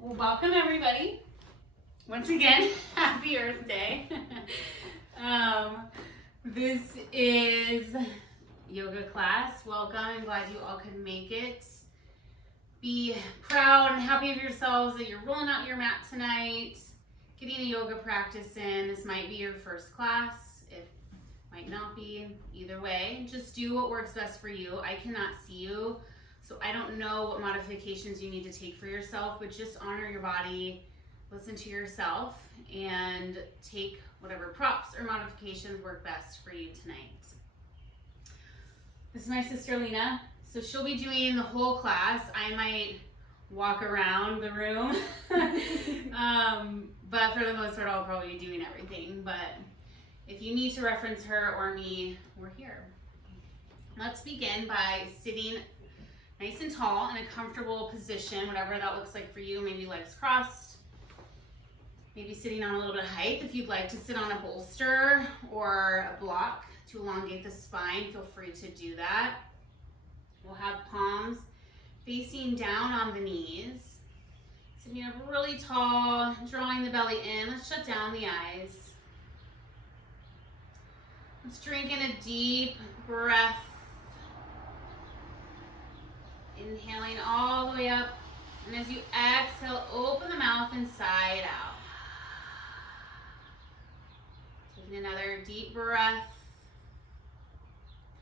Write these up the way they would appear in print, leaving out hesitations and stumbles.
Well, welcome everybody. Once again, happy Earth Day. This is yoga class. Welcome. I'm glad you all could make it. Be proud and happy of yourselves that you're rolling out your mat tonight, getting a yoga practice in. This might be your first class. It might not be. Either way, just do what works best for you. I cannot see you, so I don't know what modifications you need to take for yourself, but just honor your body, listen to yourself, and take whatever props or modifications work best for you tonight. This is my sister Lena. So she'll be doing the whole class. I might walk around the room, but for the most part, I'll probably be doing everything. But if you need to reference her or me, we're here. Let's begin by sitting nice and tall in a comfortable position, whatever that looks like for you. Maybe legs crossed, maybe sitting on a little bit of height. If you'd like to sit on a bolster or a block to elongate the spine, feel free to do that. We'll have palms facing down on the knees. Sitting up really tall, drawing the belly in. Let's shut down the eyes. Let's drink in a deep breath. Inhaling all the way up. And as you exhale, open the mouth and sigh it out. Taking another deep breath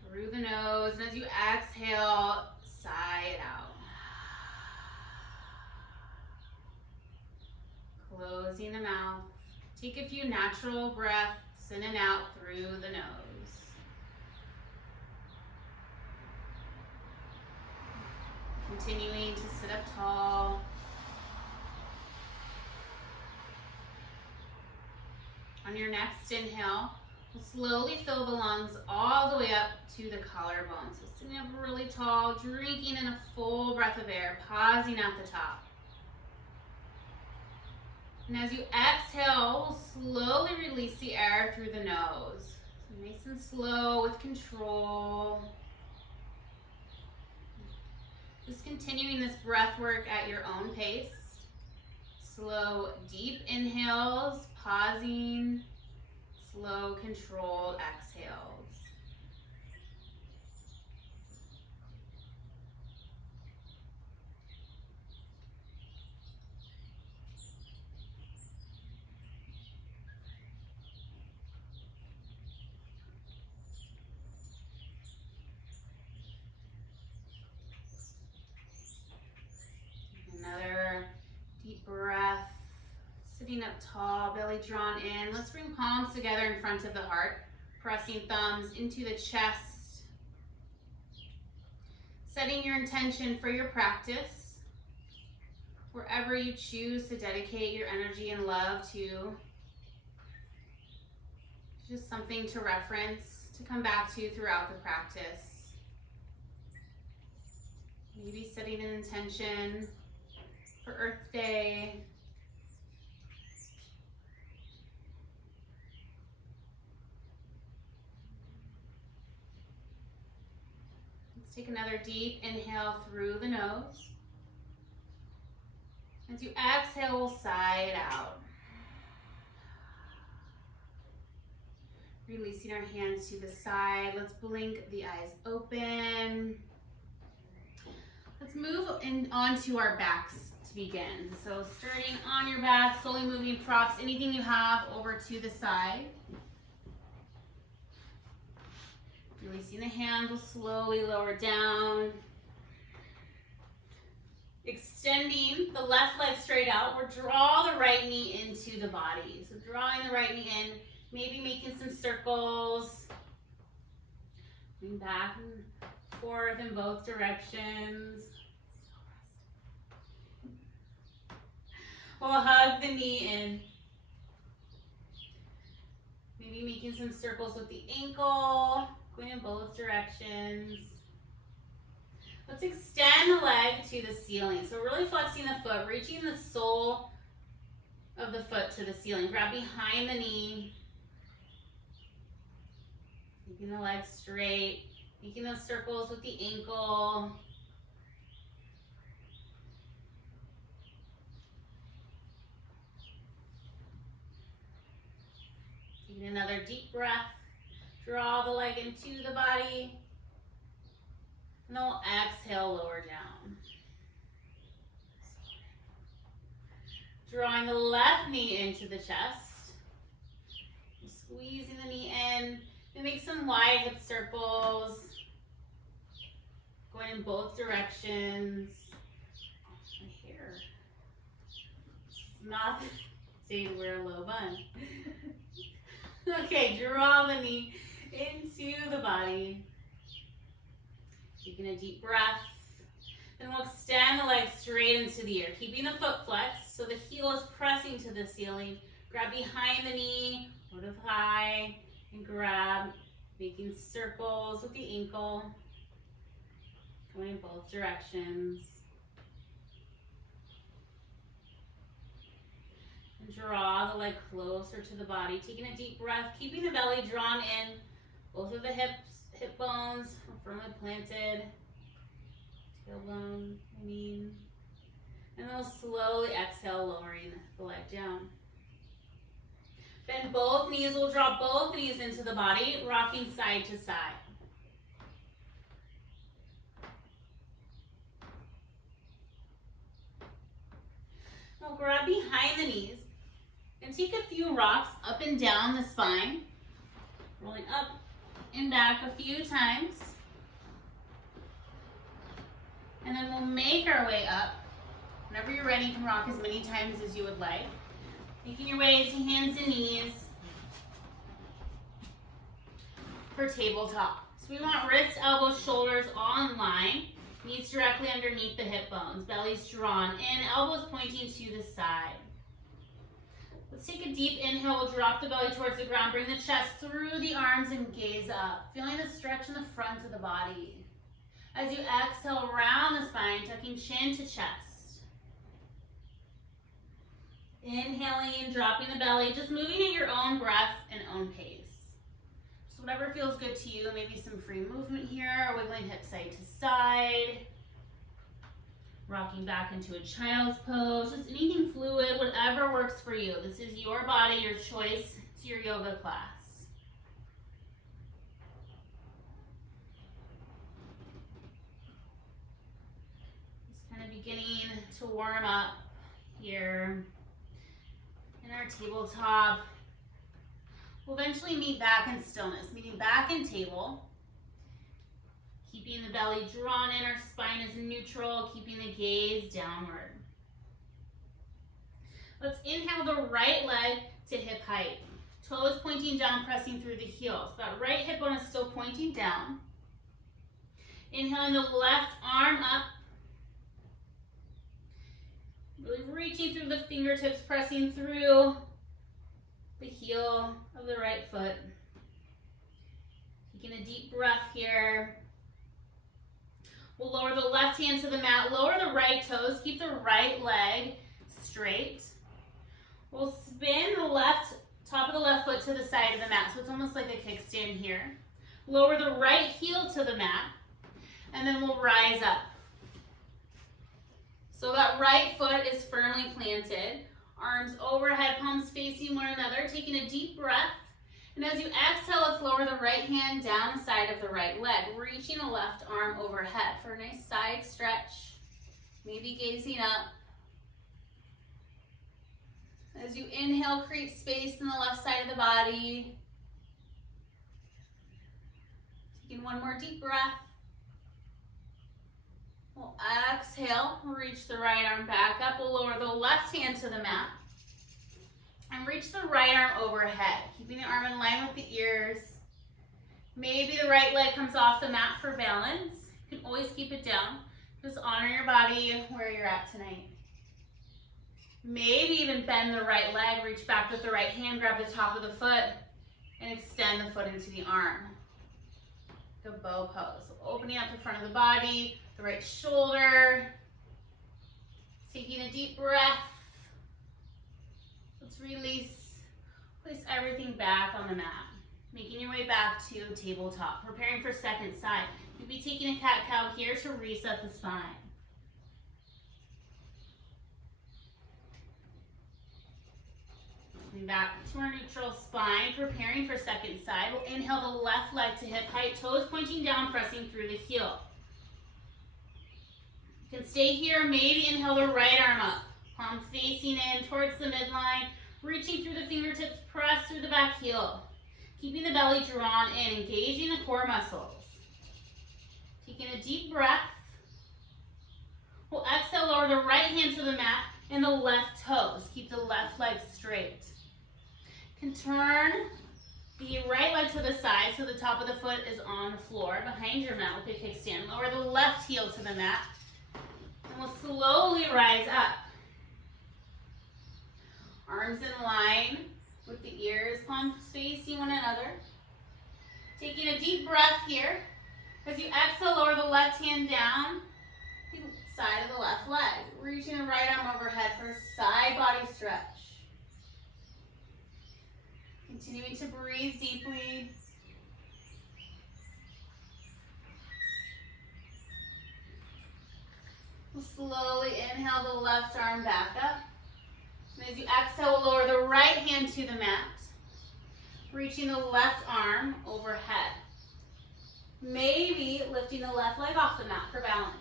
through the nose, and as you exhale, sigh it out. Closing the mouth. Take a few natural breaths in and out through the nose. Continuing to sit up tall. On your next inhale, slowly fill the lungs all the way up to the collarbone. So sitting up really tall, drinking in a full breath of air, pausing at the top. And as you exhale, we'll slowly release the air through the nose. So nice and slow with control. Just continuing this breath work at your own pace. Slow, deep inhales, pausing. Slow, controlled exhales. Another deep breath. Sitting up tall, belly drawn in. Let's bring palms together in front of the heart, pressing thumbs into the chest. Setting your intention for your practice, wherever you choose to dedicate your energy and love to. Just something to reference, to come back to throughout the practice. Maybe setting an intention for Earth Day. Take another deep inhale through the nose. As you exhale, we'll sigh it out. Releasing our hands to the side. Let's blink the eyes open. Let's move onto our backs to begin. So starting on your back, slowly moving props, anything you have, over to the side. Releasing the hands, will slowly lower down. Extending the left leg straight out. We'll draw the right knee into the body. So drawing the right knee in, maybe making some circles. Moving back and forth in both directions. We'll hug the knee in. Maybe making some circles with the ankle. Going in both directions. Let's extend the leg to the ceiling. So really flexing the foot, reaching the sole of the foot to the ceiling. Grab behind the knee. Keeping the leg straight. Making those circles with the ankle. another deep breath. Draw the leg into the body. And then we'll exhale, lower down. Drawing the left knee into the chest. Squeezing the knee in. And make some wide hip circles. Going in both directions. My hair. It's not the day to wear a low bun. Okay, draw the knee into the body. Taking a deep breath. Then we'll extend the leg straight into the air, keeping the foot flexed so the heel is pressing to the ceiling. Grab behind the knee, go to thigh, and grab, making circles with the ankle. Going in both directions. And draw the leg closer to the body, taking a deep breath, keeping the belly drawn in. Both of the hip bones are firmly planted. Tailbone, And then we'll slowly exhale, lowering the leg down. Bend both knees. We'll draw both knees into the body, rocking side to side. We'll grab behind the knees and take a few rocks up and down the spine, rolling up and back a few times. And then we'll make our way up. Whenever you're ready, you can rock as many times as you would like. Making your way to hands and knees for tabletop. So we want wrists, elbows, shoulders all in line. Knees directly underneath the hip bones. Belly's drawn in, elbows pointing to the side. Let's take a deep inhale. We'll drop the belly towards the ground. Bring the chest through the arms and gaze up. Feeling the stretch in the front of the body. As you exhale, round the spine, tucking chin to chest. Inhaling, dropping the belly, just moving at your own breath and own pace. So whatever feels good to you, maybe some free movement here, wiggling hips side to side. Rocking back into a child's pose, just anything fluid, whatever works for you. This is your body, your choice. It's your yoga class. Just kind of beginning to warm up here in our tabletop. We'll eventually meet back in stillness, meeting back in table. Keeping the belly drawn in, our spine is neutral, keeping the gaze downward. Let's inhale the right leg to hip height. Toes pointing down, pressing through the heels. That right hip bone is still pointing down. Inhaling the left arm up. Really reaching through the fingertips, pressing through the heel of the right foot. Taking a deep breath here. We'll lower the left hand to the mat, lower the right toes, keep the right leg straight. We'll spin the left, top of the left foot to the side of the mat, so it's almost like a kickstand here. Lower the right heel to the mat, and then we'll rise up. So that right foot is firmly planted, arms overhead, palms facing one another, taking a deep breath. And as you exhale, let's lower the right hand down the side of the right leg, reaching the left arm overhead for a nice side stretch, maybe gazing up. As you inhale, create space in the left side of the body. Taking one more deep breath. We'll exhale, reach the right arm back up. We'll lower the left hand to the mat. And reach the right arm overhead, keeping the arm in line with the ears. Maybe the right leg comes off the mat for balance. You can always keep it down. Just honor your body where you're at tonight. Maybe even bend the right leg, reach back with the right hand, grab the top of the foot, and extend the foot into the arm. The bow pose. So opening up the front of the body, the right shoulder. Taking a deep breath. Let's release, place everything back on the mat. Making your way back to tabletop. Preparing for second side. You'll be taking a cat-cow here to reset the spine. Coming back to our neutral spine, preparing for second side. We'll inhale the left leg to hip height, toes pointing down, pressing through the heel. You can stay here, maybe inhale the right arm up. Palm facing in towards the midline, reaching through the fingertips, press through the back heel. Keeping the belly drawn in, engaging the core muscles. Taking a deep breath. We'll exhale, lower the right hand to the mat and the left toes. Keep the left leg straight. You can turn the right leg to the side so the top of the foot is on the floor behind your mat with a kickstand. Lower the left heel to the mat and we'll slowly rise up. Arms in line with the ears, palms facing one another. Taking a deep breath here. As you exhale, lower the left hand down the side of the left leg. Reaching the right arm overhead for a side body stretch. Continuing to breathe deeply. We'll slowly inhale the left arm back up. And as you exhale, we'll lower the right hand to the mat. Reaching the left arm overhead. Maybe lifting the left leg off the mat for balance.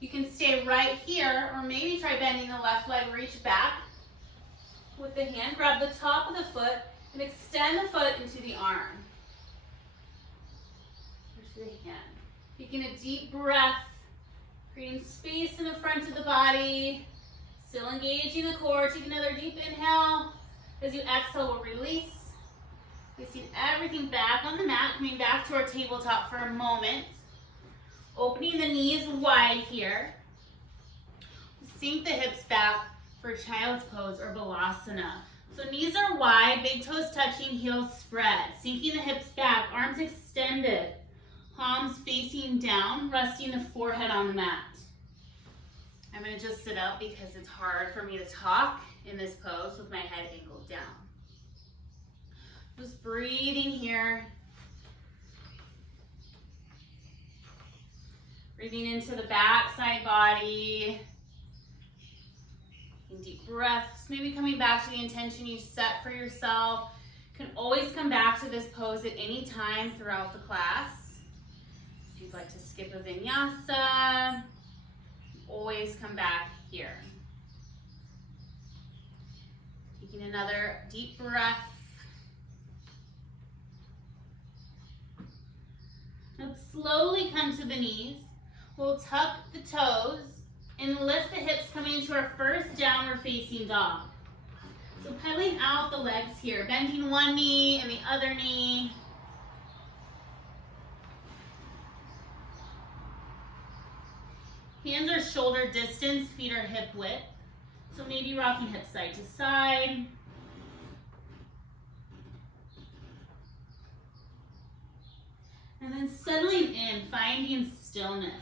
You can stay right here, or maybe try bending the left leg, reach back with the hand, grab the top of the foot, and extend the foot into the arm. Push the hand. Taking a deep breath, creating space in the front of the body, still engaging the core. Take another deep inhale. As you exhale, we'll release. Placing everything back on the mat, coming back to our tabletop for a moment. Opening the knees wide here. Sink the hips back for child's pose or balasana. So knees are wide, big toes touching, heels spread. Sinking the hips back, arms extended. Palms facing down, resting the forehead on the mat. I'm going to just sit up because it's hard for me to talk in this pose with my head angled down. Just breathing here. Breathing into the back side body. Taking deep breaths. Maybe coming back to the intention you set for yourself. You can always come back to this pose at any time throughout the class. If you'd like to skip a vinyasa, always come back here. Taking another deep breath. Now slowly come to the knees. We'll tuck the toes and lift the hips coming into our first downward facing dog. So pedaling out the legs here, bending one knee and the other knee. Hands are shoulder distance, feet are hip width. So maybe rocking hips side to side. And then settling in, finding stillness.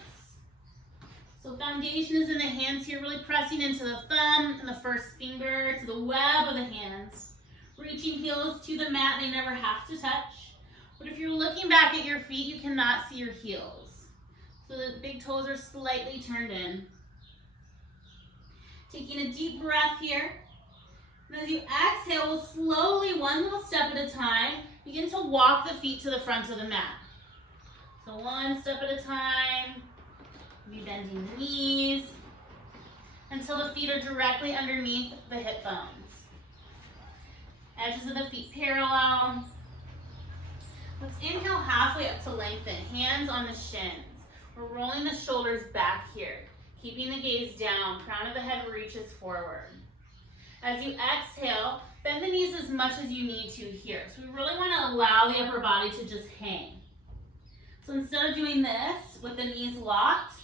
So foundation is in the hands here, really pressing into the thumb and the first finger to the web of the hands. Reaching heels to the mat, they never have to touch. But if you're looking back at your feet, you cannot see your heels. So the big toes are slightly turned in. Taking a deep breath here. And as you exhale, we'll slowly, one little step at a time, begin to walk the feet to the front of the mat. So one step at a time, be bending the knees until the feet are directly underneath the hip bones. Edges of the feet parallel. Let's inhale halfway up to lengthen, hands on the shins. We're rolling the shoulders back here, keeping the gaze down, crown of the head reaches forward. As you exhale, bend the knees as much as you need to here. So we really want to allow the upper body to just hang. So instead of doing this with the knees locked,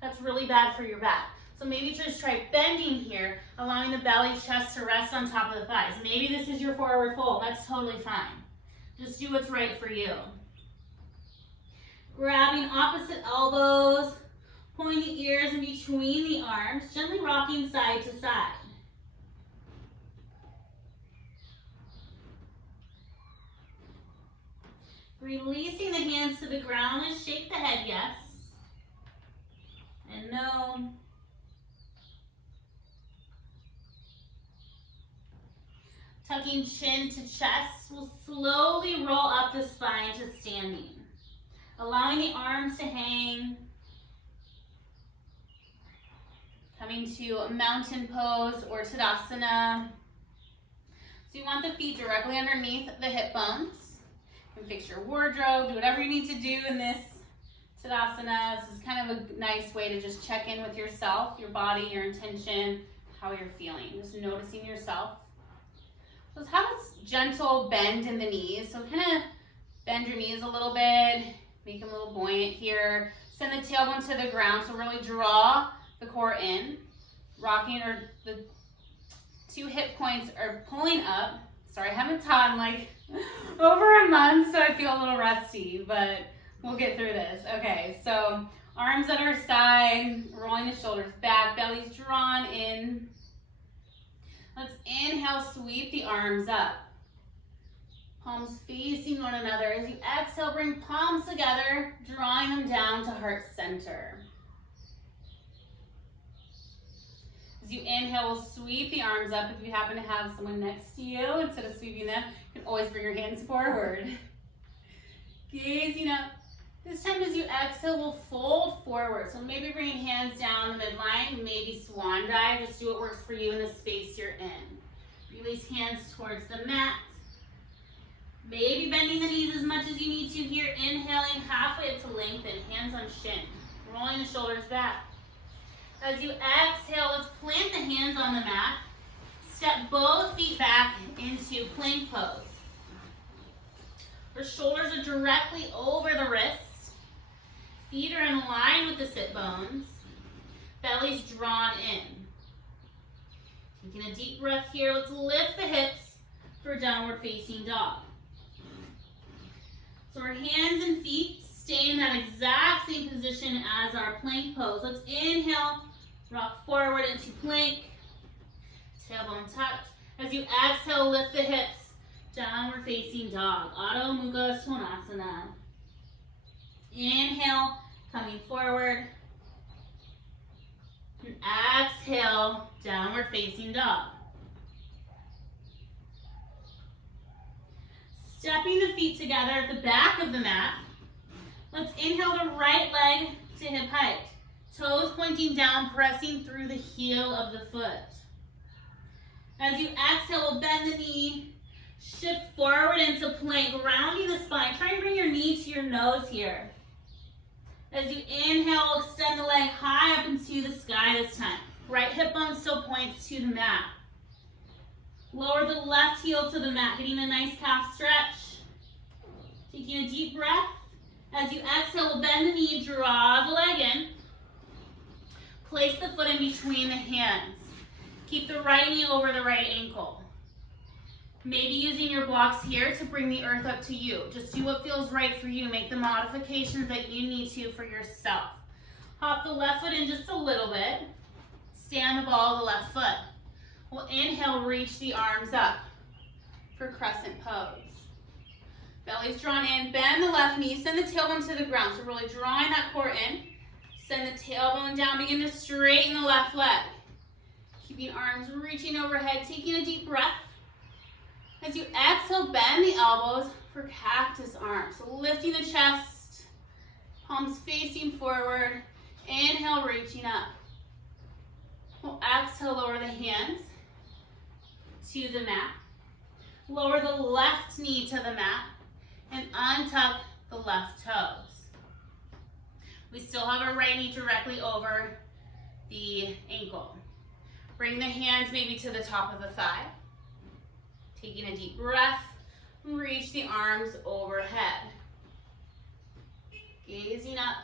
that's really bad for your back. So maybe just try bending here, allowing the belly, chest to rest on top of the thighs. Maybe this is your forward fold. That's totally fine. Just do what's right for you. Grabbing opposite elbows, pulling the ears in between the arms, gently rocking side to side. Releasing the hands to the ground and shake the head yes and no. Tucking chin to chest. We'll slowly roll up the spine to standing. Allowing the arms to hang. Coming to mountain pose or Tadasana. So you want the feet directly underneath the hip bones. You can fix your wardrobe, do whatever you need to do in this Tadasana. This is kind of a nice way to just check in with yourself, your body, your intention, how you're feeling. Just noticing yourself. Let's have a gentle bend in the knees. So kind of bend your knees a little bit, make them a little buoyant here. Send the tailbone to the ground, so really draw the core in. Rocking, or the two hip points are pulling up. Sorry, I haven't taught in like over a month, so I feel a little rusty, but we'll get through this. Okay, so arms at our side, rolling the shoulders back, belly's drawn in. Let's inhale, sweep the arms up. Palms facing one another. As you exhale, bring palms together, drawing them down to heart center. As you inhale, we'll sweep the arms up. If you happen to have someone next to you, instead of sweeping them, you can always bring your hands forward. Gazing up. This time as you exhale, we'll fold forward. So maybe bringing hands down the midline, maybe swan dive. Just do what works for you in the space you're in. Release hands towards the mat. Maybe bending the knees as much as you need to here. Inhaling halfway up to lengthen, hands on shin. Rolling the shoulders back. As you exhale, let's plant the hands on the mat. Step both feet back into plank pose. Our shoulders are directly over the wrists. Feet are in line with the sit bones. Belly's drawn in. Taking a deep breath here, let's lift the hips for downward facing dog. So our hands and feet stay in that exact same position as our plank pose. Let's inhale, rock forward into plank, tailbone tucked. As you exhale, lift the hips, downward facing dog, Adho Mukha Svanasana. Inhale, coming forward. And exhale, downward facing dog. Stepping the feet together at the back of the mat. Let's inhale the right leg to hip height. Toes pointing down, pressing through the heel of the foot. As you exhale, we'll bend the knee. Shift forward into plank, rounding the spine. Try and bring your knee to your nose here. As you inhale, extend the leg high up into the sky this time. Right hip bone still points to the mat. Lower the left heel to the mat, getting a nice calf stretch. Taking a deep breath. As you exhale, we'll bend the knee, draw the leg in. Place the foot in between the hands. Keep the right knee over the right ankle. Maybe using your blocks here to bring the earth up to you. Just do what feels right for you. Make the modifications that you need to for yourself. Hop the left foot in just a little bit. Stand the ball of the left foot. We'll inhale, reach the arms up for crescent pose. Belly's drawn in. Bend the left knee. Send the tailbone to the ground. So really drawing that core in. Send the tailbone down. Begin to straighten the left leg. Keeping arms reaching overhead. Taking a deep breath. As you exhale, bend the elbows for cactus arms. So lifting the chest, palms facing forward. Inhale, reaching up. We'll exhale, lower the hands to the mat. Lower the left knee to the mat and untuck the left toes. We still have our right knee directly over the ankle. Bring the hands maybe to the top of the thigh. Taking a deep breath, reach the arms overhead. Gazing up.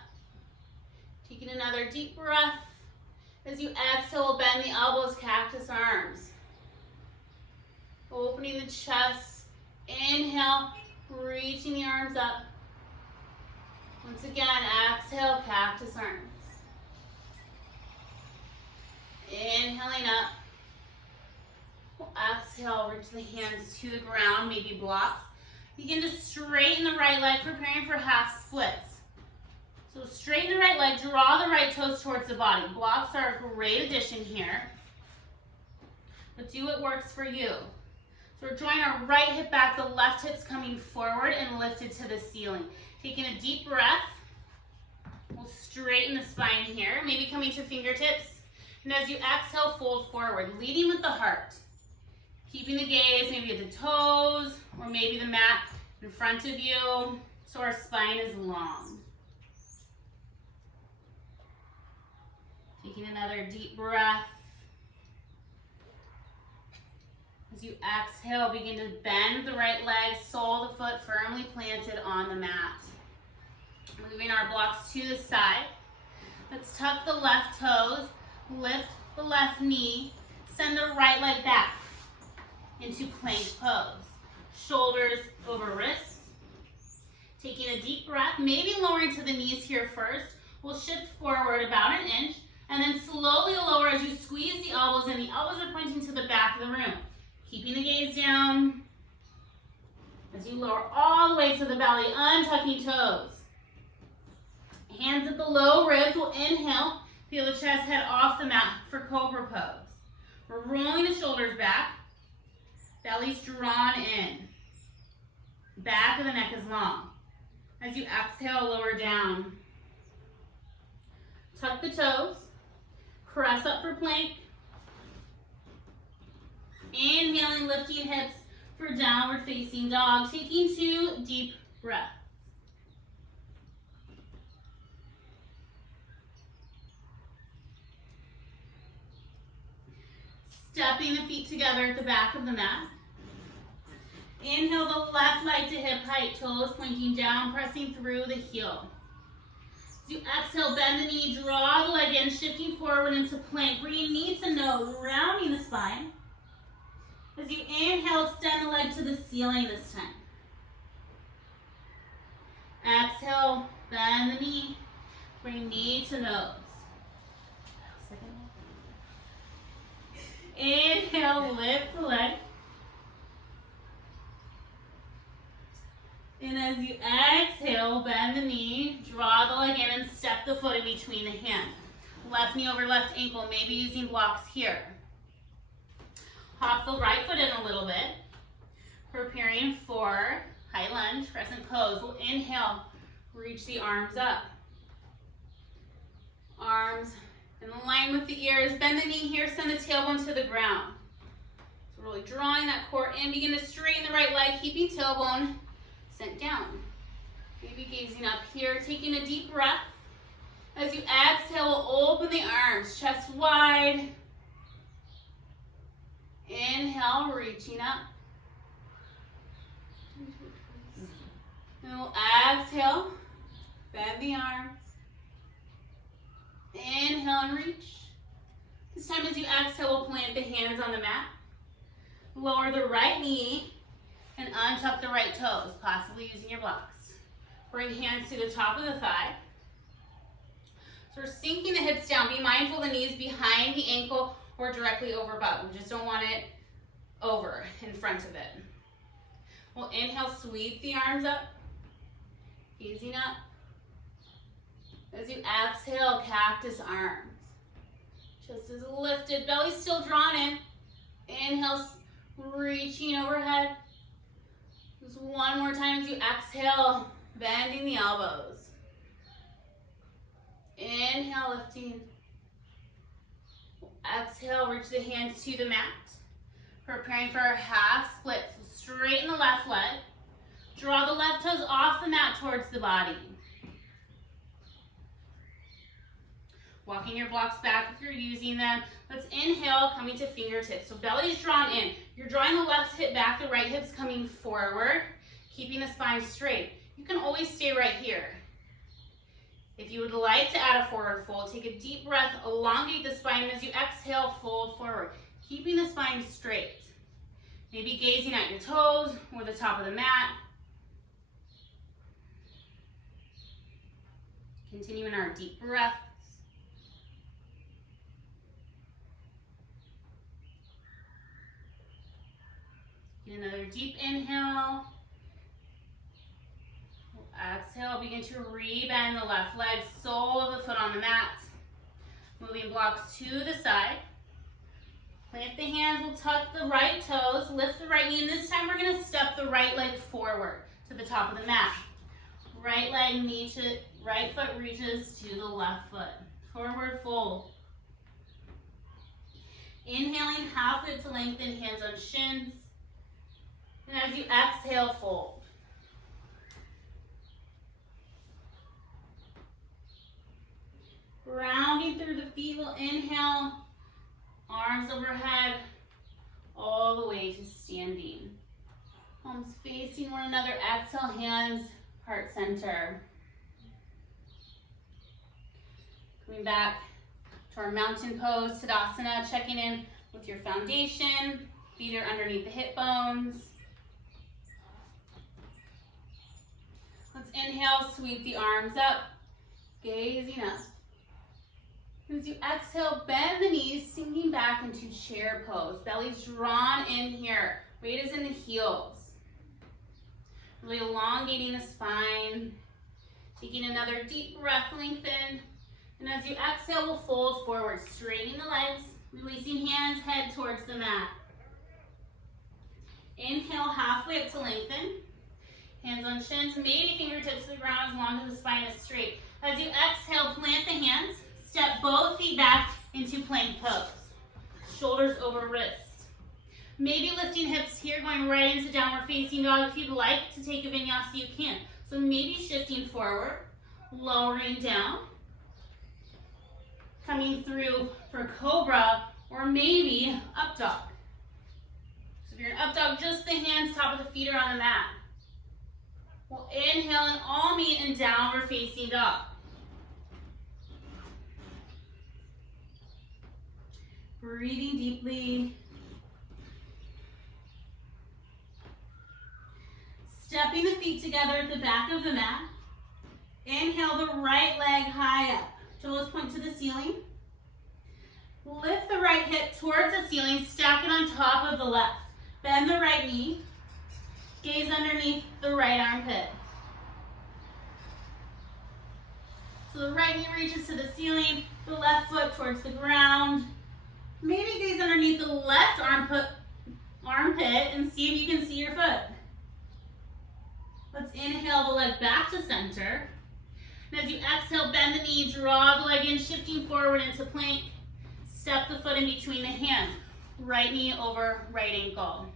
Taking another deep breath. As you exhale, bend the elbows, cactus arms. Opening the chest. Inhale, reaching the arms up. Once again, exhale, cactus arms. Inhaling up. We'll exhale, reach the hands to the ground, maybe blocks. Begin to straighten the right leg, preparing for half splits. So straighten the right leg, draw the right toes towards the body. Blocks are a great addition here, but do what works for you. So we're drawing our right hip back, the left hip's coming forward and lifted to the ceiling. Taking a deep breath. We'll straighten the spine here, maybe coming to fingertips. And as you exhale, fold forward, leading with the heart. Keeping the gaze maybe at the toes or maybe the mat in front of you so our spine is long. Taking another deep breath. As you exhale, begin to bend the right leg, sole of the foot firmly planted on the mat. Moving our blocks to the side. Let's tuck the left toes, lift the left knee, send the right leg back into plank pose. Shoulders over wrists. Taking a deep breath, maybe lowering to the knees here first. We'll shift forward about an inch and then slowly lower as you squeeze the elbows in. The elbows are pointing to the back of the room. Keeping the gaze down as you lower all the way to the belly, untucking toes. Hands at the low ribs. We'll inhale, feel the chest head off the mat for cobra pose. We're rolling the shoulders back, belly's drawn in. Back of the neck is long. As you exhale, lower down. Tuck the toes, press up for plank. Inhaling, lifting hips for downward facing dog. Taking 2 deep breaths. Stepping the feet together at the back of the mat. Inhale the left leg to hip height, toes pointing down, pressing through the heel. As you exhale, bend the knee, draw the leg in, shifting forward into plank, bringing knee to nose, rounding the spine. As you inhale, extend the leg to the ceiling this time. Exhale, bend the knee, bring knee to nose. Inhale, lift the leg. And as you exhale, bend the knee, draw the leg in and step the foot in between the hands. Left knee over left ankle, maybe using blocks here. Hop the right foot in a little bit. Preparing for high lunge, crescent pose. We'll inhale, reach the arms up. Arms in line with the ears. Bend the knee here, send the tailbone to the ground. So really drawing that core in. Begin to straighten the right leg, keeping tailbone sent down. Maybe gazing up here, taking a deep breath. As you exhale, we'll open the arms, chest wide. Inhale, reaching up. And we'll exhale, bend the arms. Inhale and reach. This time as you exhale, we'll plant the hands on the mat. Lower the right knee and untuck the right toes, possibly using your blocks. Bring hands to the top of the thigh. So we're sinking the hips down. Be mindful the knees behind the ankle or directly over butt. We just don't want it over in front of it. We'll inhale, sweep the arms up, gazing up. As you exhale, cactus arms. Chest is lifted, belly still drawn in. Inhale, reaching overhead. Just one more time as you exhale, bending the elbows. Inhale, lifting. Exhale, reach the hands to the mat. Preparing for our half split. So straighten the left leg. Draw the left toes off the mat towards the body. Walking your blocks back if you're using them. Let's inhale, coming to fingertips. So belly's drawn in. You're drawing the left hip back, the right hip's coming forward, keeping the spine straight. You can always stay right here. If you would like to add a forward fold, take a deep breath, elongate the spine. As you exhale, fold forward, keeping the spine straight. Maybe gazing at your toes or the top of the mat. Continuing our deep breaths. Get another deep inhale. Exhale, begin to rebend the left leg, sole of the foot on the mat. Moving blocks to the side. Plant the hands, we'll tuck the right toes, lift the right knee, and this time we're gonna step the right leg forward to the top of the mat. Right leg, right foot reaches to the left foot. Forward fold. Inhaling, half width to lengthen, hands on shins. And as you exhale, fold. Rounding through the feet, we'll inhale, arms overhead, all the way to standing. Palms facing one another, exhale, hands, heart center. Coming back to our mountain pose, Tadasana, checking in with your foundation, feet are underneath the hip bones. Let's inhale, sweep the arms up, gazing up. As you exhale, bend the knees, sinking back into chair pose. Belly's drawn in here. Weight is in the heels. Really elongating the spine. Taking another deep breath, lengthen. And as you exhale, we'll fold forward, straightening the legs, releasing hands, head towards the mat. Inhale, halfway up to lengthen. Hands on shins, maybe fingertips to the ground as long as the spine is straight. As you exhale, plant the hands. Step both feet back into plank pose. Shoulders over wrists. Maybe lifting hips here, going right into downward facing dog. If you'd like to take a vinyasa, you can. So maybe shifting forward, lowering down, coming through for cobra, or maybe up dog. So if you're in up dog, just the hands, top of the feet are on the mat. We'll inhale and all meet in downward facing dog. Breathing deeply. Stepping the feet together at the back of the mat. Inhale the right leg high up. Toes point to the ceiling. Lift the right hip towards the ceiling, stack it on top of the left. Bend the right knee. Gaze underneath the right armpit. So the right knee reaches to the ceiling, the left foot towards the ground. Maybe gaze underneath the left armpit and see if you can see your foot. Let's inhale the leg back to center. And as you exhale, bend the knee, draw the leg in, shifting forward into plank. Step the foot in between the hands. Right knee over right ankle.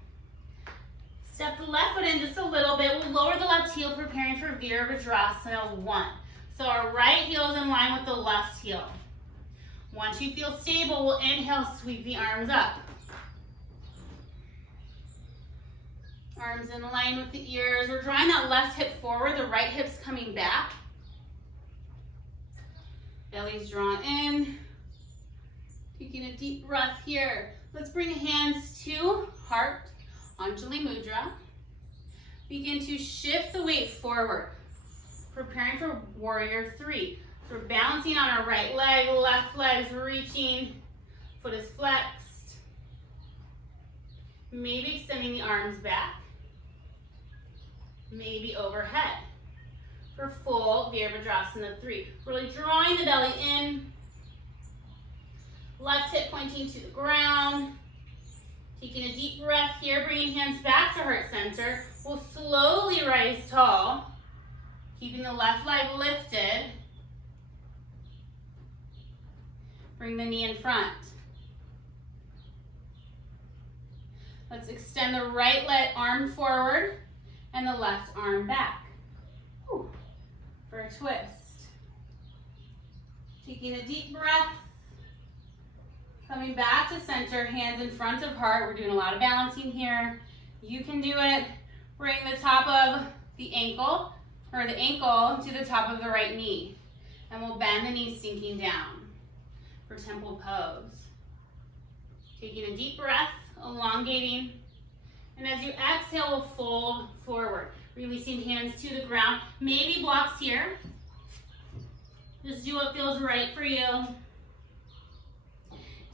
Step the left foot in just a little bit. We'll lower the left heel, preparing for Virabhadrasana 1. So our right heel is in line with the left heel. Once you feel stable, we'll inhale, sweep the arms up. Arms in line with the ears. We're drawing that left hip forward, the right hip's coming back. Belly's drawn in. Taking a deep breath here. Let's bring the hands to heart, Anjali Mudra. Begin to shift the weight forward, preparing for Warrior 3. So we're balancing on our right leg, left leg's reaching, foot is flexed. Maybe extending the arms back, maybe overhead. For full Virabhadrasana 3. Really drawing the belly in, left hip pointing to the ground. Taking a deep breath here, bringing hands back to heart center. We'll slowly rise tall, keeping the left leg lifted. Bring the knee in front. Let's extend the right leg arm forward and the left arm back. Whew. For a twist. Taking a deep breath. Coming back to center, hands in front of heart. We're doing a lot of balancing here. You can do it. Bring the top of the ankle, or the ankle to the top of the right knee. And we'll bend the knee, sinking down for temple pose. Taking a deep breath, elongating. And as you exhale, we'll fold forward. Releasing hands to the ground. Maybe blocks here. Just do what feels right for you.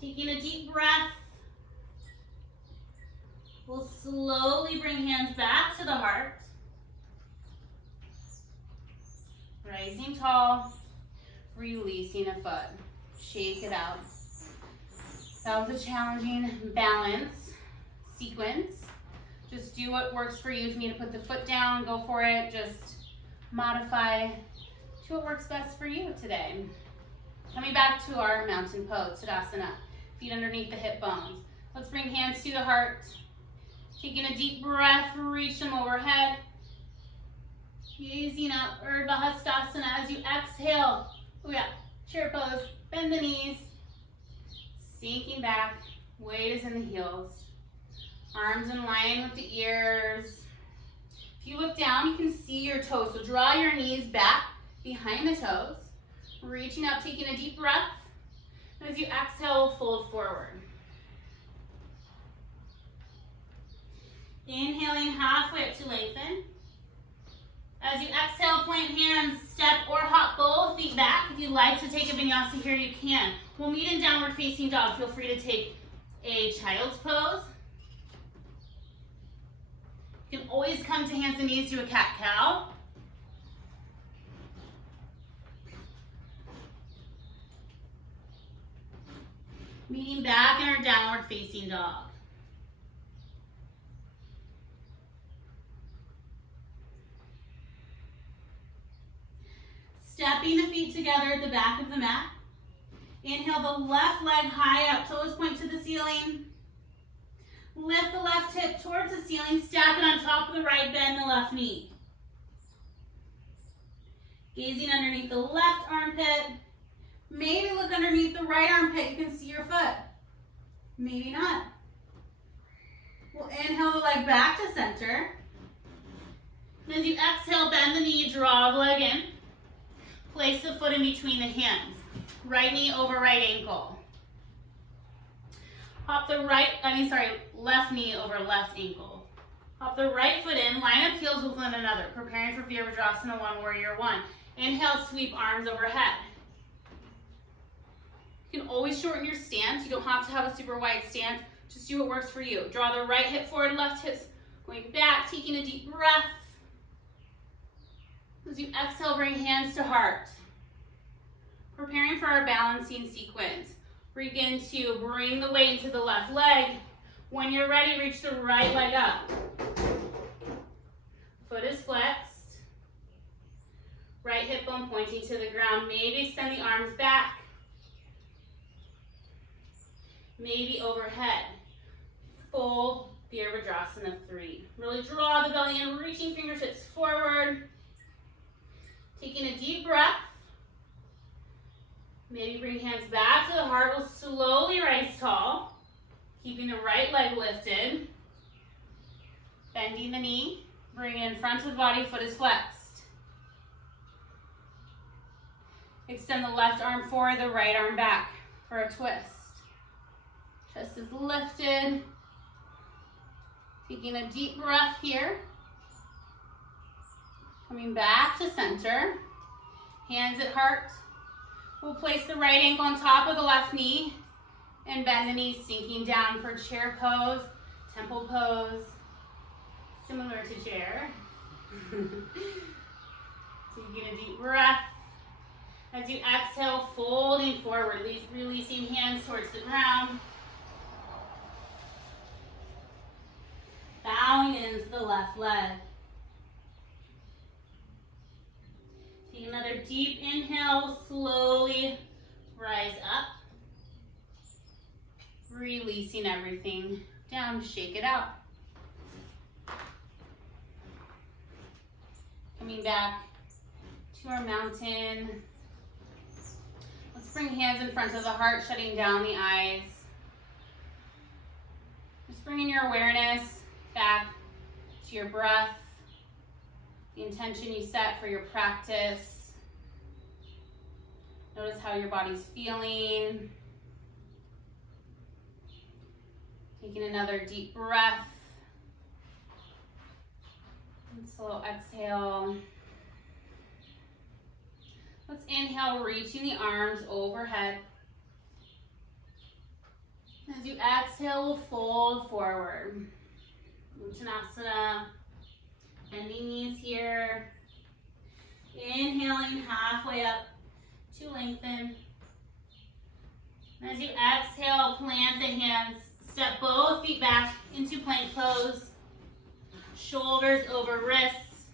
Taking a deep breath. We'll slowly bring hands back to the heart. Rising tall, releasing a foot. Shake it out. That was a challenging balance sequence. Just do what works for you. If you need to put the foot down, go for it. Just modify to what works best for you today. Coming back to our mountain pose, Tadasana. Feet underneath the hip bones. Let's bring hands to the heart. Taking a deep breath, reach them overhead. Gazing up, Urdhva Hastasana as you exhale. Oh yeah, chair pose, bend the knees. Sinking back, weight is in the heels. Arms in line with the ears. If you look down, you can see your toes. So draw your knees back behind the toes. Reaching up, taking a deep breath. As you exhale, fold forward. Inhaling halfway up to lengthen. As you exhale, point hands, step or hop both feet back. If you'd like to take a vinyasa here, you can. We'll meet in downward facing dog. Feel free to take a child's pose. You can always come to hands and knees to a cat-cow. Meeting back in our downward facing dog. Stepping the feet together at the back of the mat. Inhale the left leg high up, toes point to the ceiling. Lift the left hip towards the ceiling, stack it on top of the right, bend the left knee. Gazing underneath the left armpit. Maybe look underneath the right armpit, you can see your foot. Maybe not. We'll inhale the leg back to center. As you exhale, bend the knee, draw the leg in. Place the foot in between the hands. Right knee over right ankle. Hop the left knee over left ankle. Hop the right foot in, line up heels with one another, preparing for Virabhadrasana 1, Warrior 1. Inhale, sweep arms overhead. You can always shorten your stance. You don't have to have a super wide stance. Just do what works for you. Draw the right hip forward, left hip going back, taking a deep breath. As you exhale, bring hands to heart. Preparing for our balancing sequence. Begin to bring the weight into the left leg. When you're ready, reach the right leg up. Foot is flexed. Right hip bone pointing to the ground. Maybe send the arms back. Maybe overhead. Fold Virabhadrasana 3. Really draw the belly in, reaching fingertips forward. Taking a deep breath. Maybe bring hands back to the heart. We'll slowly rise tall. Keeping the right leg lifted. Bending the knee. Bring it in front of the body, foot is flexed. Extend the left arm forward, the right arm back for a twist. Chest is lifted. Taking a deep breath here. Coming back to center. Hands at heart. We'll place the right ankle on top of the left knee and bend the knees, sinking down for chair pose, temple pose, similar to chair. Taking a deep breath. As you exhale, folding forward, releasing hands towards the ground. Bowing into the left leg. Take another deep inhale, slowly rise up. Releasing everything down, shake it out. Coming back to our mountain. Let's bring hands in front of the heart, shutting down the eyes. Just bringing your awareness back to your breath, the intention you set for your practice. Notice how your body's feeling. Taking another deep breath. And slow exhale. Let's inhale, reaching the arms overhead. As you exhale, we'll fold forward. Uttanasana. Bending knees here. Inhaling halfway up to lengthen. And as you exhale, plant the hands. Step both feet back into plank pose. Shoulders over wrists.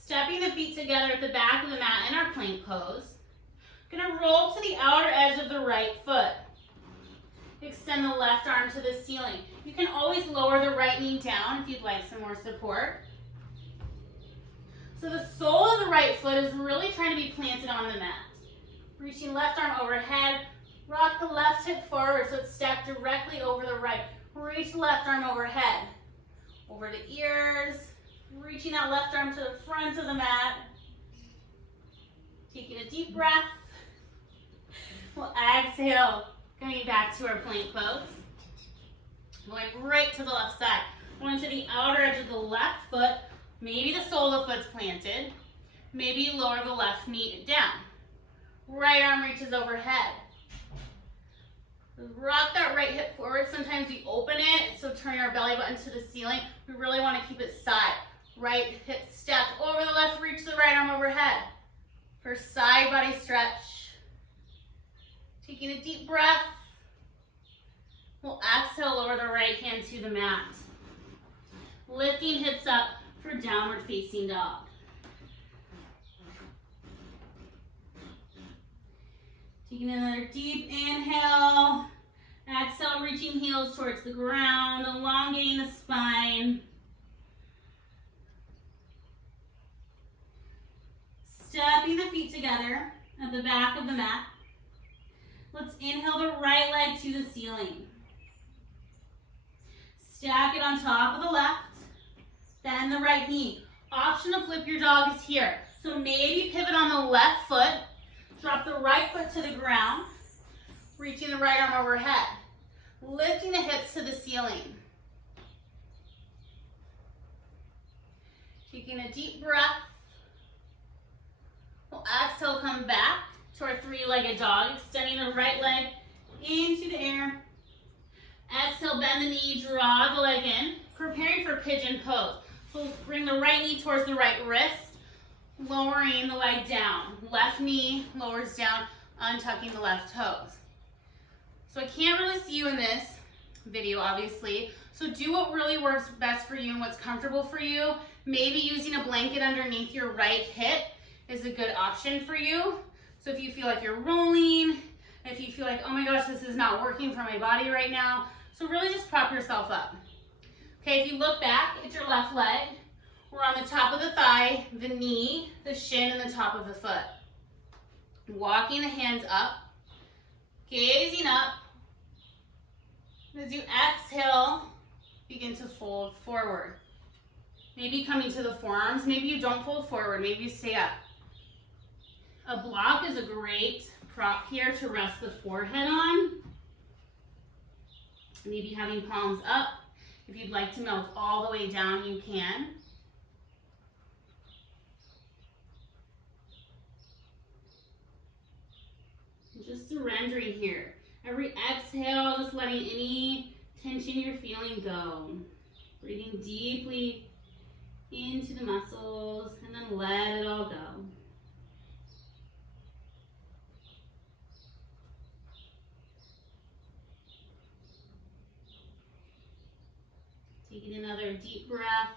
Stepping the feet together at the back of the mat in our plank pose. Gonna roll to the outer edge of the right foot. Extend the left arm to the ceiling. You can always lower the right knee down if you'd like some more support. So the sole of the right foot is really trying to be planted on the mat. Reaching left arm overhead. Rock the left hip forward so it's stacked directly over the right. Reach the left arm overhead. Over the ears. Reaching that left arm to the front of the mat. Taking a deep breath. We'll exhale. Coming back to our plank pose. Going right to the left side. Going to the outer edge of the left foot. Maybe the sole of the foot's planted. Maybe you lower the left knee down. Right arm reaches overhead. Rock that right hip forward. Sometimes we open it, so turn our belly button to the ceiling. We really want to keep it side. Right hip step over the left, reach the right arm overhead. For side body stretch. Taking a deep breath. We'll exhale, lower the right hand to the mat. Lifting hips up for downward facing dog. Taking another deep inhale. Exhale, reaching heels towards the ground, elongating the spine. Stepping the feet together at the back of the mat. Let's inhale the right leg to the ceiling. Stack it on top of the left. Bend the right knee. Option to flip your dog is here. So maybe pivot on the left foot. Drop the right foot to the ground. Reaching the right arm overhead. Lifting the hips to the ceiling. Taking a deep breath. We'll exhale, come back to our three-legged dog. Extending the right leg into the air. Exhale, bend the knee, draw the leg in. Preparing for pigeon pose. So bring the right knee towards the right wrist. Lowering the leg down. Left knee lowers down, untucking the left toes. So I can't really see you in this video, obviously. So do what really works best for you and what's comfortable for you. Maybe using a blanket underneath your right hip is a good option for you. So if you feel like you're rolling, if you feel like, oh my gosh, this is not working for my body right now. So really just prop yourself up. Okay, if you look back at your left leg, we're on the top of the thigh, the knee, the shin, and the top of the foot. Walking the hands up, gazing up. As you exhale, begin to fold forward. Maybe coming to the forearms. Maybe you don't fold forward. Maybe you stay up. A block is a great prop here to rest the forehead on. Maybe having palms up. If you'd like to melt all the way down, you can. Just surrendering here. Every exhale, just letting any tension you're feeling go. Breathing deeply into the muscles and then let it all go. Taking another deep breath.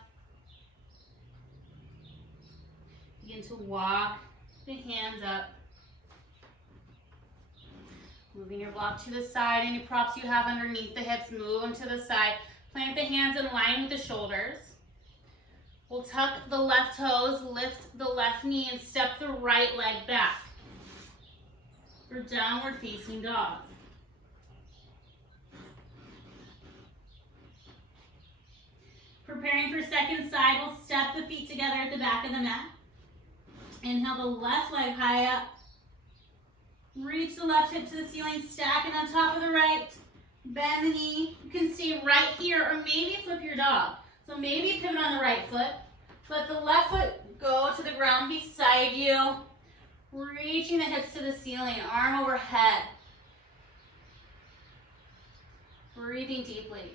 Begin to walk the hands up. Moving your block to the side. Any props you have underneath the hips, move them to the side. Plant the hands in line with the shoulders. We'll tuck the left toes, lift the left knee, and step the right leg back for downward facing dog. Preparing for second side, we'll step the feet together at the back of the mat. Inhale the left leg high up. Reach the left hip to the ceiling, stack it on top of the right. Bend the knee. You can stay right here or maybe flip your dog. So maybe pivot on the right foot. Let the left foot go to the ground beside you. Reaching the hips to the ceiling, arm overhead. Breathing deeply.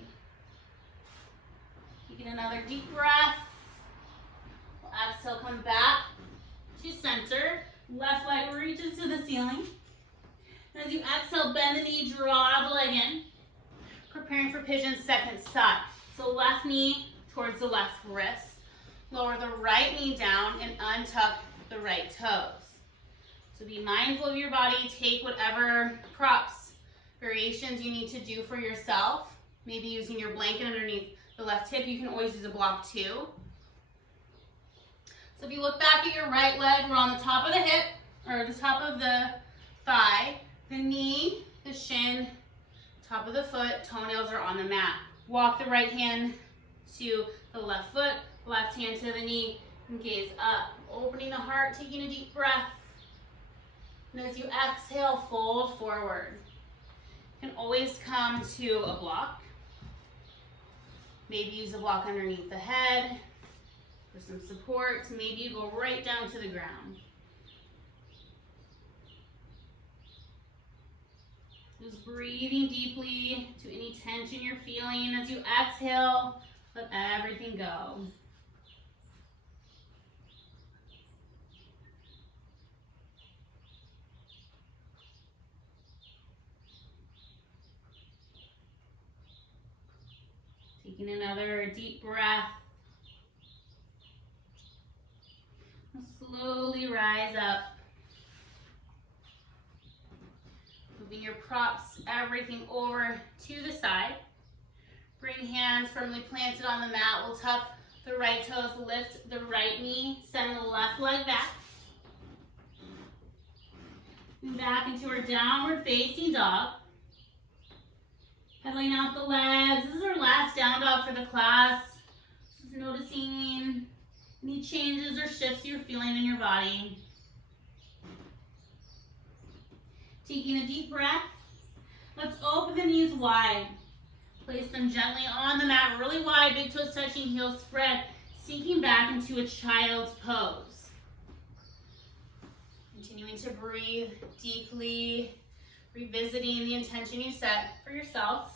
Taking another deep breath. Exhale, come back to center. Left leg reaches to the ceiling. As you exhale, bend the knee, draw the leg in. Preparing for pigeon second side. So left knee towards the left wrist. Lower the right knee down and untuck the right toes. So be mindful of your body. Take whatever props, variations you need to do for yourself. Maybe using your blanket underneath the left hip. You can always use a block too. So if you look back at your right leg, we're on the top of the hip, or the top of the thigh. The knee, the shin, top of the foot, toenails are on the mat. Walk the right hand to the left foot, left hand to the knee, and gaze up. Opening the heart, taking a deep breath. And as you exhale, fold forward. You can always come to a block. Maybe use a block underneath the head for some support. Maybe you go right down to the ground. Just breathing deeply to any tension you're feeling. As you exhale, let everything go. Taking another deep breath. Slowly rise up. Moving your props, everything over to the side. Bring hands firmly planted on the mat. We'll tuck the right toes, lift the right knee, send the left leg back. Back into our downward facing dog. Pedaling out the legs. This is our last down dog for the class. Just noticing any changes or shifts you're feeling in your body. Taking a deep breath. Let's open the knees wide. Place them gently on the mat, really wide, big toes touching, heels spread, sinking back into a child's pose. Continuing to breathe deeply, revisiting the intention you set for yourself.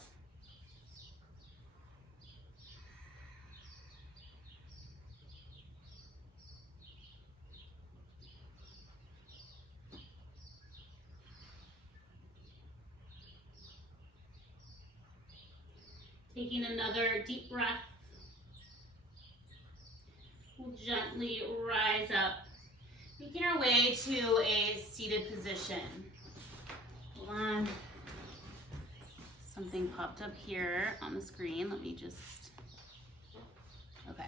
Taking another deep breath. We'll gently rise up, making our way to a seated position. Hold on. Something popped up here on the screen. Let me just, okay.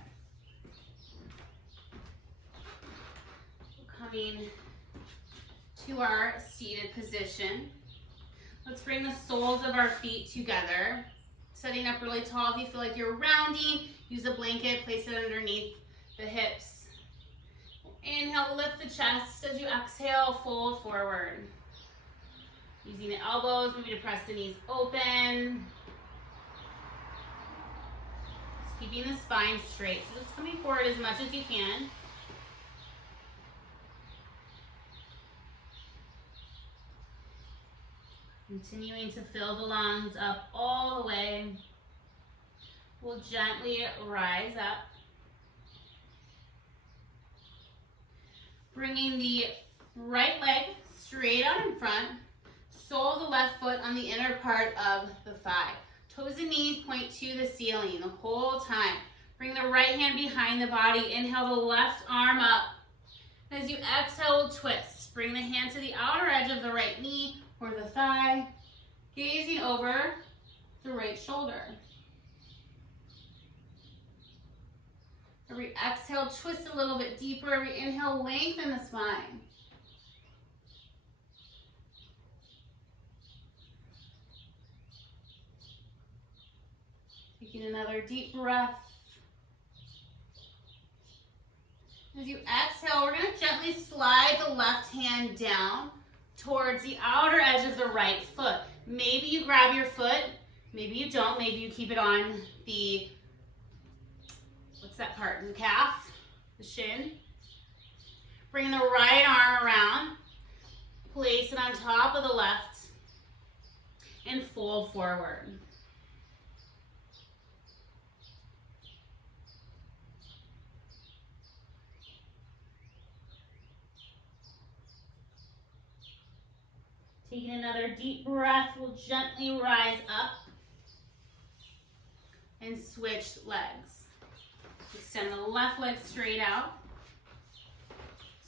We're coming to our seated position. Let's bring the soles of our feet together. Setting up really tall. If you feel like you're rounding, use a blanket, place it underneath the hips. Inhale, lift the chest. As you exhale, fold forward. Using the elbows, maybe to press the knees open. Just keeping the spine straight. So just coming forward as much as you can. Continuing to fill the lungs up all the way. We'll gently rise up. Bringing the right leg straight out in front. Sole of the left foot on the inner part of the thigh. Toes and knees point to the ceiling the whole time. Bring the right hand behind the body. Inhale the left arm up. As you exhale, we'll twist. Bring the hand to the outer edge of the right knee or the thigh, gazing over the right shoulder. Every exhale, twist a little bit deeper. Every inhale, lengthen the spine. Taking another deep breath. As you exhale, we're going to gently slide the left hand down towards the outer edge of the right foot. Maybe you grab your foot, maybe you don't, maybe you keep it on the, what's that part, the calf, the shin. Bring the right arm around, place it on top of the left, and fold forward. Taking another deep breath, we'll gently rise up and switch legs. Extend the left leg straight out.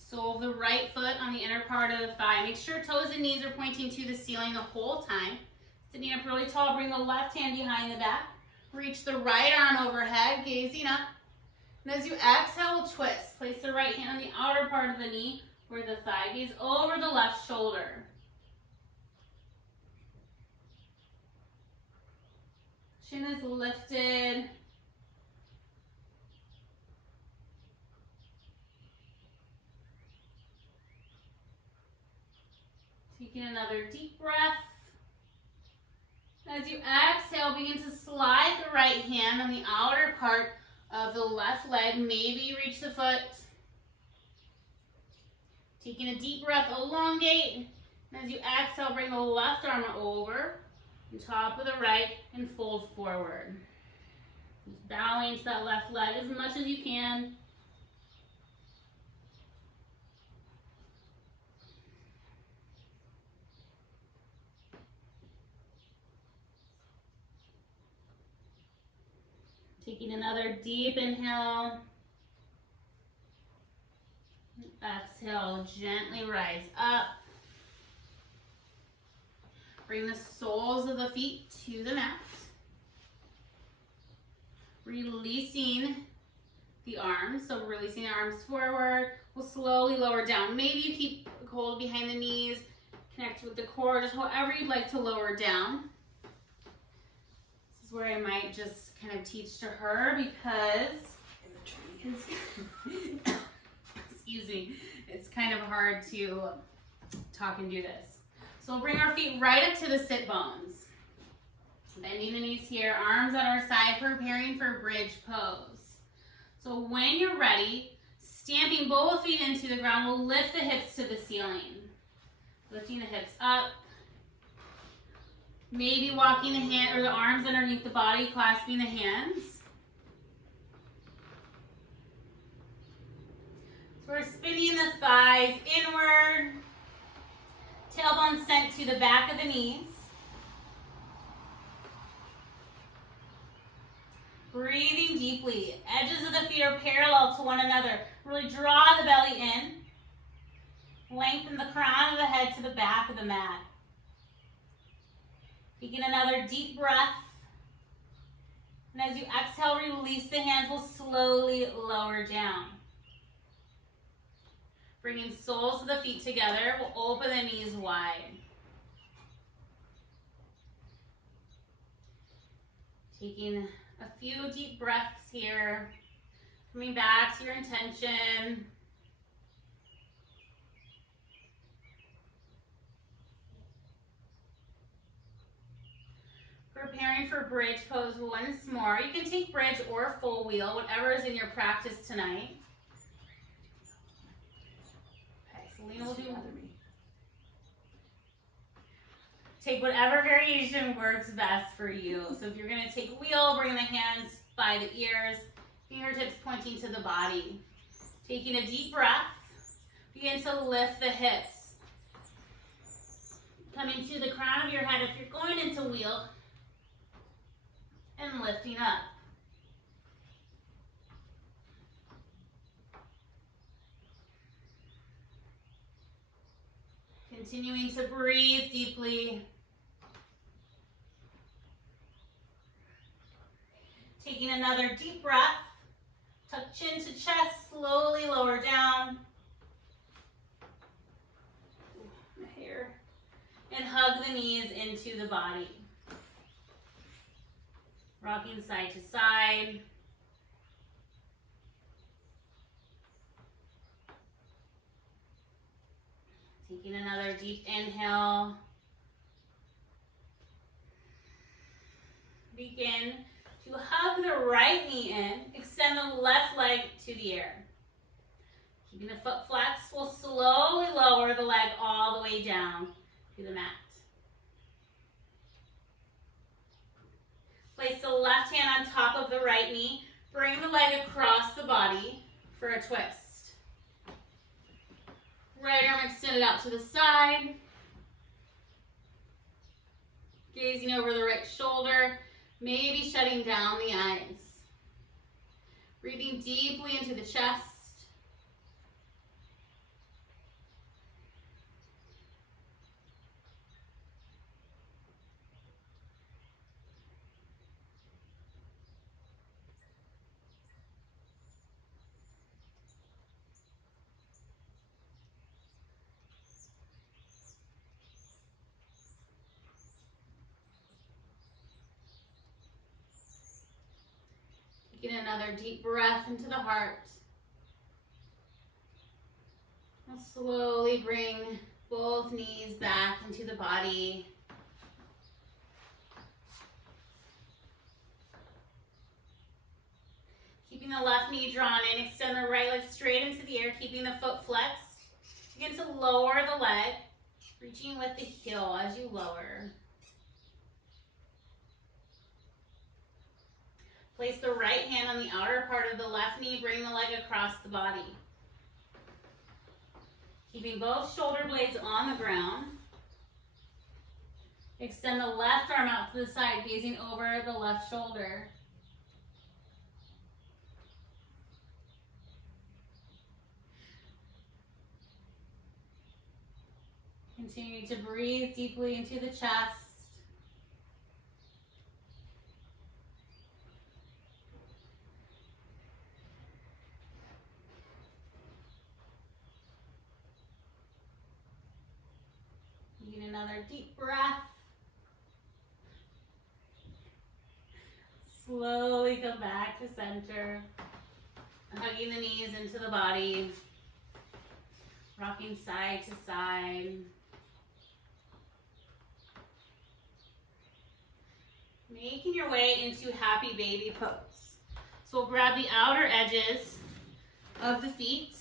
Sole of the right foot on the inner part of the thigh. Make sure toes and knees are pointing to the ceiling the whole time. Sitting up really tall, bring the left hand behind the back. Reach the right arm overhead, gazing up. And as you exhale, twist. Place the right hand on the outer part of the knee or the thigh. Gaze over the left shoulder. Chin is lifted. Taking another deep breath. As you exhale, begin to slide the right hand on the outer part of the left leg. Maybe reach the foot. Taking a deep breath, elongate. And as you exhale, bring the left arm over, on top of the right, and fold forward. Just bowing to that left leg as much as you can. Taking another deep inhale. Exhale, gently rise up. Bring the soles of the feet to the mat. Releasing the arms, so releasing the arms forward. We'll slowly lower down. Maybe you keep a hold behind the knees, connect with the core, just however you'd like to lower down. This is where I might just kind of teach to her because excuse me, it's kind of hard to talk and do this. So we'll bring our feet right up to the sit bones. Bending the knees here, arms at our side, preparing for bridge pose. So when you're ready, stamping both feet into the ground, we'll lift the hips to the ceiling. Lifting the hips up. Maybe walking the hand or the arms underneath the body, clasping the hands. So we're spinning the thighs inward. Tailbone sent to the back of the knees. Breathing deeply. Edges of the feet are parallel to one another. Really draw the belly in. Lengthen the crown of the head to the back of the mat. Taking another deep breath. And as you exhale, release the hands. We'll slowly lower down. Bringing soles of the feet together. We'll open the knees wide. Taking a few deep breaths here. Coming back to your intention. Preparing for bridge pose once more. You can take bridge or full wheel, whatever is in your practice tonight. Okay, so Lena will do. Take whatever variation works best for you. So if you're going to take wheel, bring the hands by the ears, fingertips pointing to the body. Taking a deep breath, begin to lift the hips. Coming to the crown of your head if you're going into wheel, and lifting up. Continuing to breathe deeply. Taking another deep breath. Tuck chin to chest, slowly lower down. My hair. And hug the knees into the body. Rocking side to side. Taking another deep inhale. Begin to hug the right knee in. Extend the left leg to the air. Keeping the foot flex, we'll slowly lower the leg all the way down to the mat. Place the left hand on top of the right knee. Bring the leg across the body for a twist. Right arm extended out to the side. Gazing over the right shoulder, maybe shutting down the eyes. Breathing deeply into the chest. Taking another deep breath into the heart. And slowly bring both knees back into the body. Keeping the left knee drawn in, extend the right leg straight into the air, keeping the foot flexed. Begin to lower the leg, reaching with the heel as you lower. Place the right hand on the outer part of the left knee, bring the leg across the body. Keeping both shoulder blades on the ground. Extend the left arm out to the side, gazing over the left shoulder. Continue to breathe deeply into the chest. Taking another deep breath. Slowly come back to center. Hugging the knees into the body. Rocking side to side. Making your way into happy baby pose. So we'll grab the outer edges of the feet.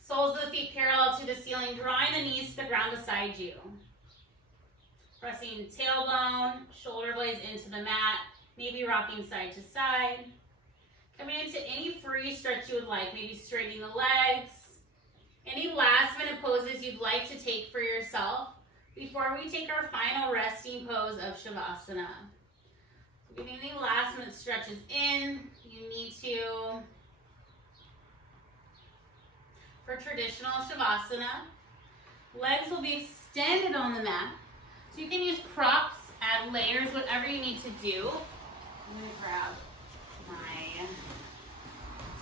Soles of the feet parallel to the ceiling, drawing the knees to the ground beside you. Pressing tailbone, shoulder blades into the mat, maybe rocking side to side. Coming into any free stretch you would like, maybe straightening the legs. Any last minute poses you'd like to take for yourself before we take our final resting pose of Shavasana. So getting any last minute stretches in, you need to. For traditional Shavasana, legs will be extended on the mat. So you can use props, add layers, whatever you need to do. I'm going to grab my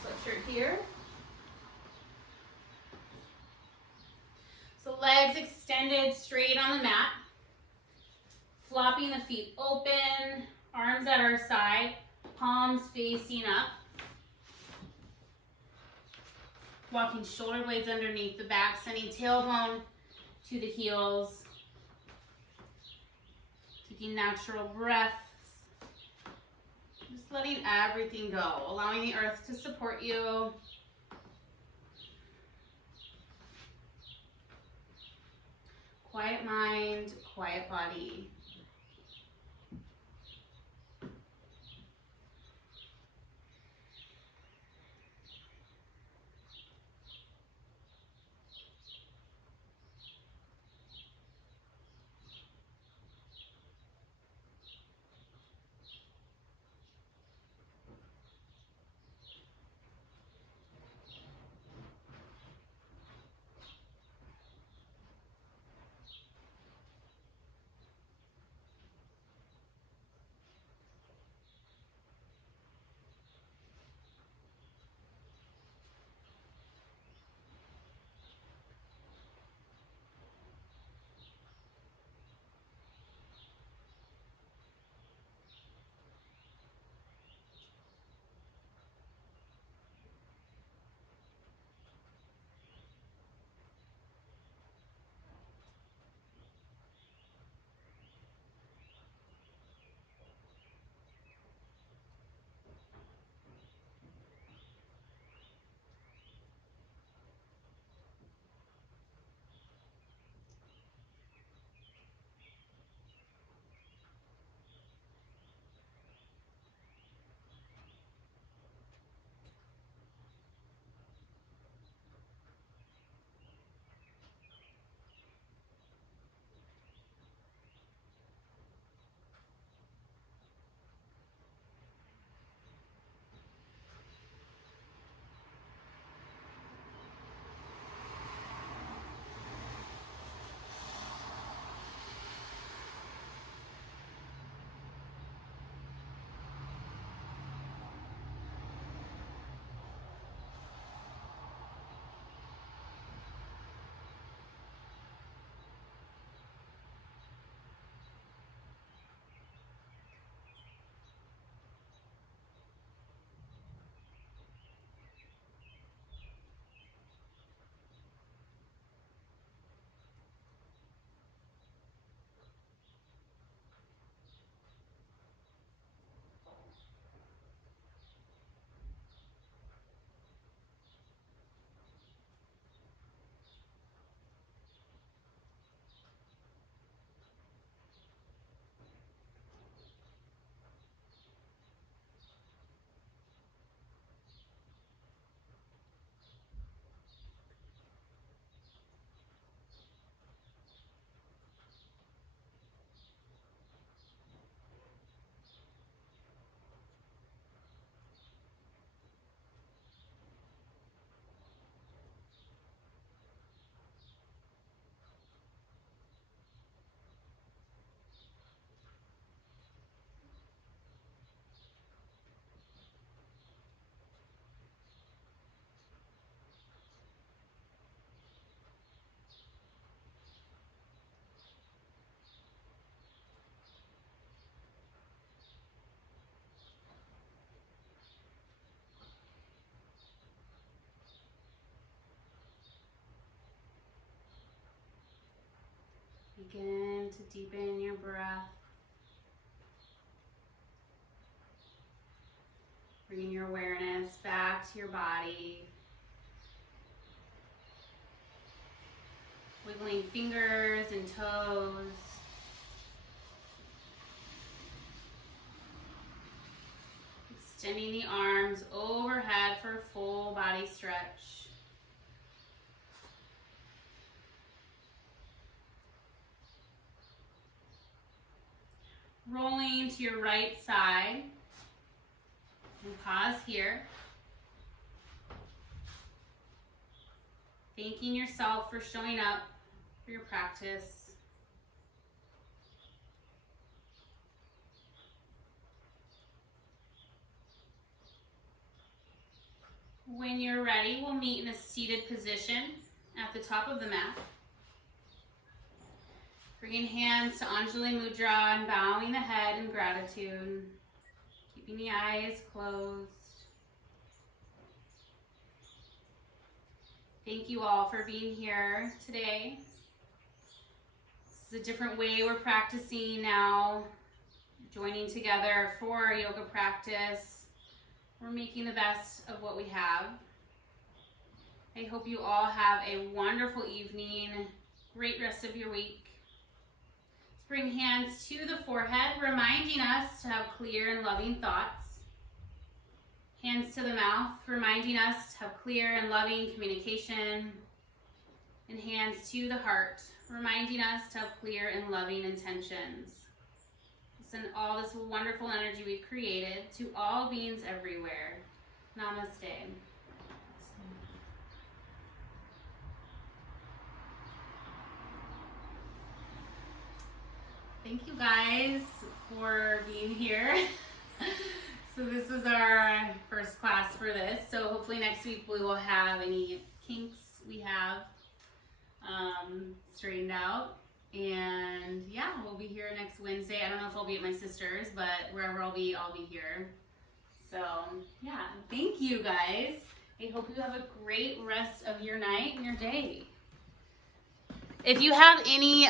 sweatshirt here. So legs extended straight on the mat. Flopping the feet open, arms at our side, palms facing up. Walking shoulder blades underneath the back, sending tailbone to the heels. Taking natural breaths. Just letting everything go, allowing the earth to support you. Quiet mind, quiet body. Begin to deepen your breath. Bringing your awareness back to your body. Wiggling fingers and toes. Extending the arms overhead for a full body stretch. Rolling to your right side. And pause here. Thanking yourself for showing up for your practice. When you're ready, we'll meet in a seated position at the top of the mat. Bringing hands to Anjali Mudra and bowing the head in gratitude. Keeping the eyes closed. Thank you all for being here today. This is a different way we're practicing now. Joining together for our yoga practice. We're making the best of what we have. I hope you all have a wonderful evening. Great rest of your week. Let's bring hands to the forehead, reminding us to have clear and loving thoughts. Hands to the mouth, reminding us to have clear and loving communication. And hands to the heart, reminding us to have clear and loving intentions. Send all this wonderful energy we've created to all beings everywhere. Namaste. Thank you guys for being here. So this is our first class for this. So hopefully next week we will have any kinks we have straightened out. And yeah, we'll be here next Wednesday. I don't know if I'll be at my sister's, but wherever I'll be here. So yeah, thank you guys. I hope you have a great rest of your night and your day. If you have any